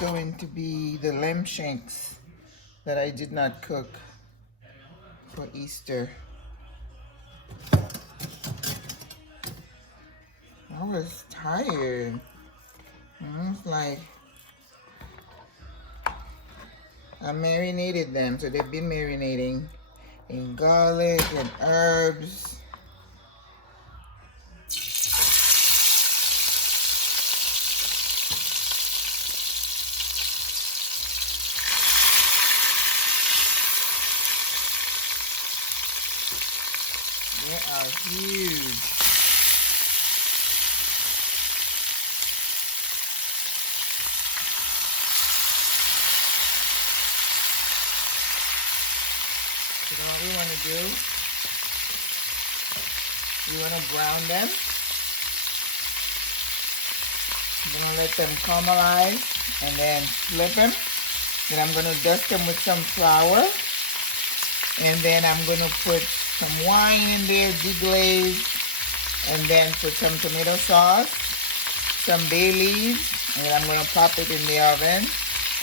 going to be the lamb shanks that I did not cook for Easter. I was tired. I was like, I marinated them, so they've been marinating in garlic and herbs. They are huge. So what we want to do, we want to brown them. I'm going to let them caramelize and then flip them. Then I'm going to dust them with some flour. And then I'm going to put some wine in there, deglaze, and then put some tomato sauce, some bay leaves, and then I'm going to pop it in the oven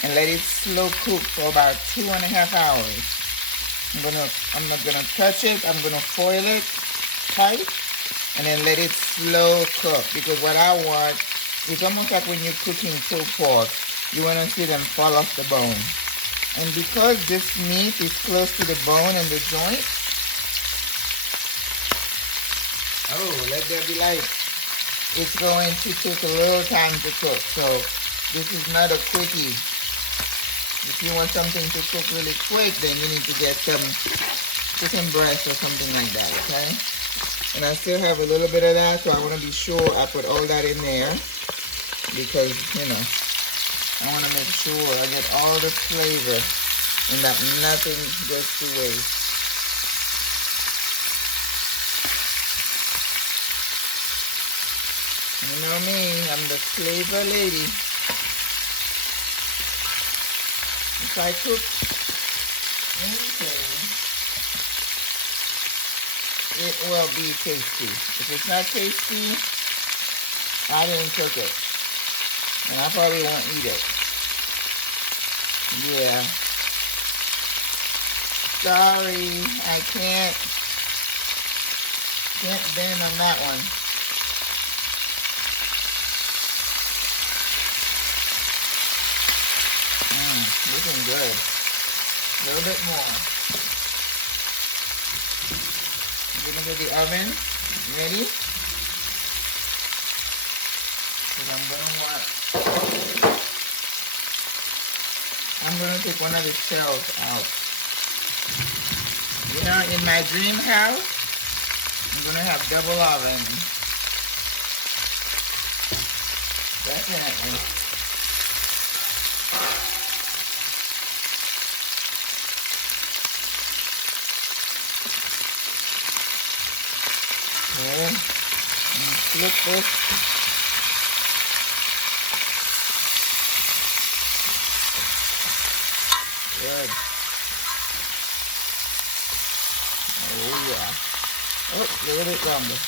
and let it slow cook for about 2.5 hours. I'm not gonna touch it. I'm gonna foil it tight and then let it slow cook, because what I want, it's almost like when you're cooking pulled pork, you want to see them fall off the bone. And because this meat is close to the bone and the joint, oh, let there be light. It's going to take a little time to cook, so this is not a quickie. If you want something to cook really quick, then you need to get some chicken breast or something like that, okay? And I still have a little bit of that, so I want to be sure I put all that in there, because, you know, I want to make sure I get all the flavor and that nothing goes to waste. You know me, I'm the flavor lady. If I cook anything, it will be tasty. If it's not tasty, I didn't cook it. And I probably won't eat it. Yeah. Sorry, I can't bend on that one. Looking good. A little bit more. I'm gonna get the oven ready. Because I'm gonna take one of the shells out. You know, in my dream house, I'm gonna have double oven. Definitely. Okay, flip this. Good. Oh yeah. Oh, a little bit longer.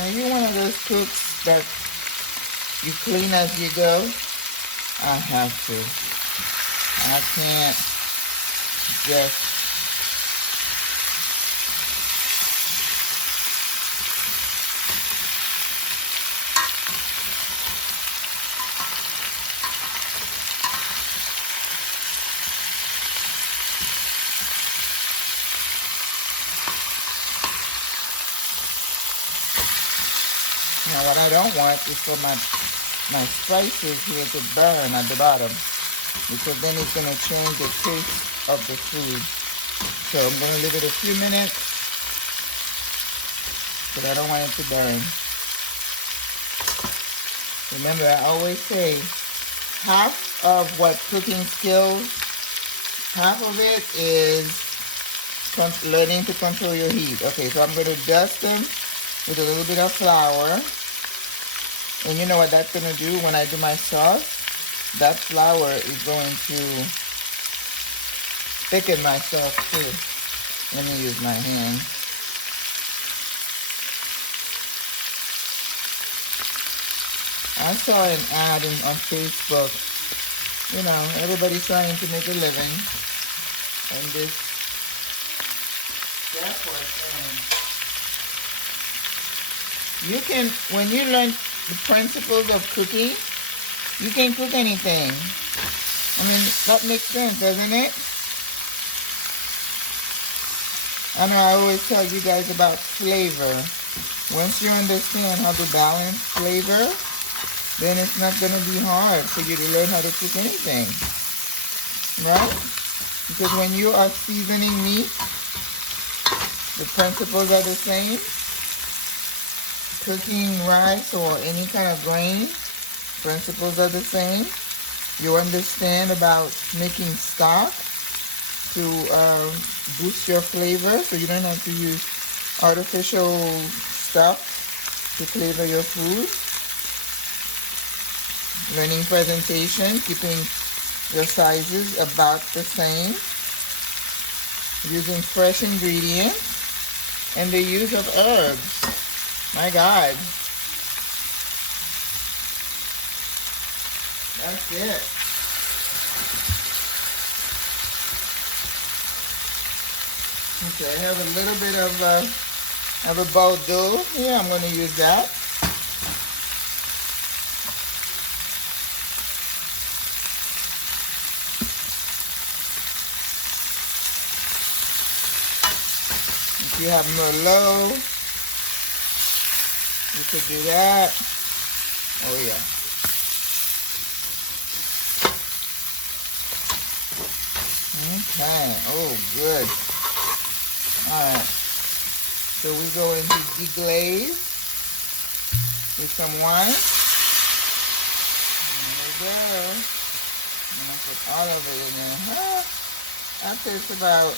Are you one of those cooks that you clean as you go? I have to. I can't just Now what I don't want is for my spices here to burn at the bottom, because then it's going to change the taste of the food. So I'm going to leave it a few minutes, but I don't want it to burn. Remember, I always say half of what cooking skills, half of it is learning to control your heat. Okay, so I'm going to dust them with a little bit of flour. And you know what that's going to do when I do my sauce? That flour is going to thicken my sauce too. Let me use my hand. I saw an ad on Facebook. You know, everybody's trying to make a living. And this chef was saying, you can, when you learn the principles of cooking, you can cook anything. I mean, that makes sense, doesn't it? I know I always tell you guys about flavor. Once you understand how to balance flavor, then it's not going to be hard for you to learn how to cook anything. Right? Because when you are seasoning meat, the principles are the same. Cooking rice or any kind of grain, principles are the same. You understand about making stock to boost your flavor, so you don't have to use artificial stuff to flavor your food. Learning presentation, keeping your sizes about the same. Using fresh ingredients, and the use of herbs. My God. That's it. Okay, I have a little bit of a Bordeaux here. I'm going to use that. If you have Merlot, you could do that. Oh yeah. Okay. Oh, good. All right. So we go into deglaze with some wine. There we go. I'm gonna put all of it in there. That tastes about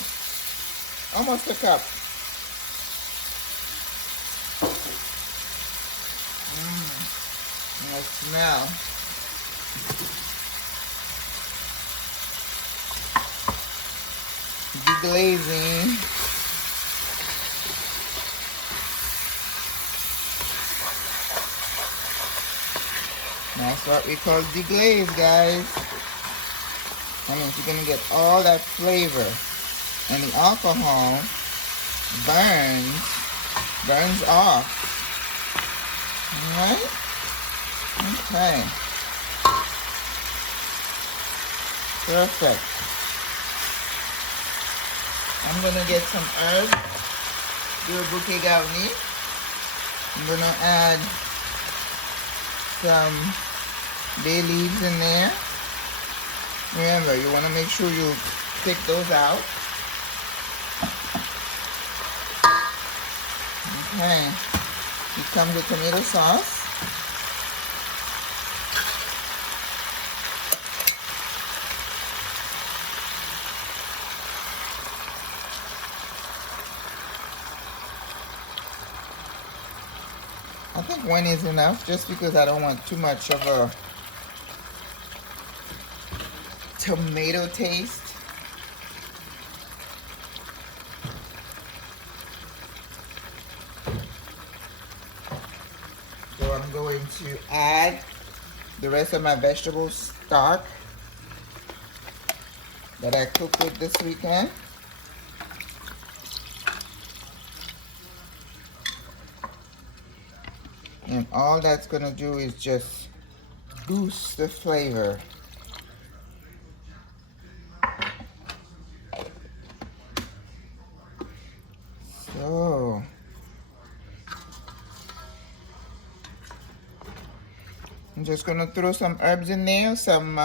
almost a cup. And the smell. Deglazing. That's what we call deglaze, guys. That means you're gonna get all that flavor, and the alcohol burns off. All right. Okay. Perfect. I'm gonna get some herbs. Do a bouquet garni. I'm gonna add some bay leaves in there. Remember, you wanna make sure you pick those out. Okay. It comes with tomato sauce. I think one is enough, just because I don't want too much of a tomato taste. So I'm going to add the rest of my vegetable stock that I cooked with this weekend. And all that's going to do is just boost the flavor. So, I'm just gonna throw some herbs in there, some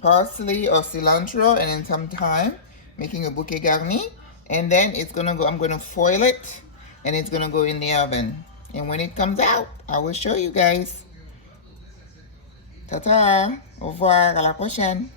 parsley or cilantro, and then some thyme, making a bouquet garni. And then it's gonna go, I'm gonna foil it, and it's gonna go in the oven. And when it comes out, I will show you guys. Ta-ta! Au revoir, à la prochaine.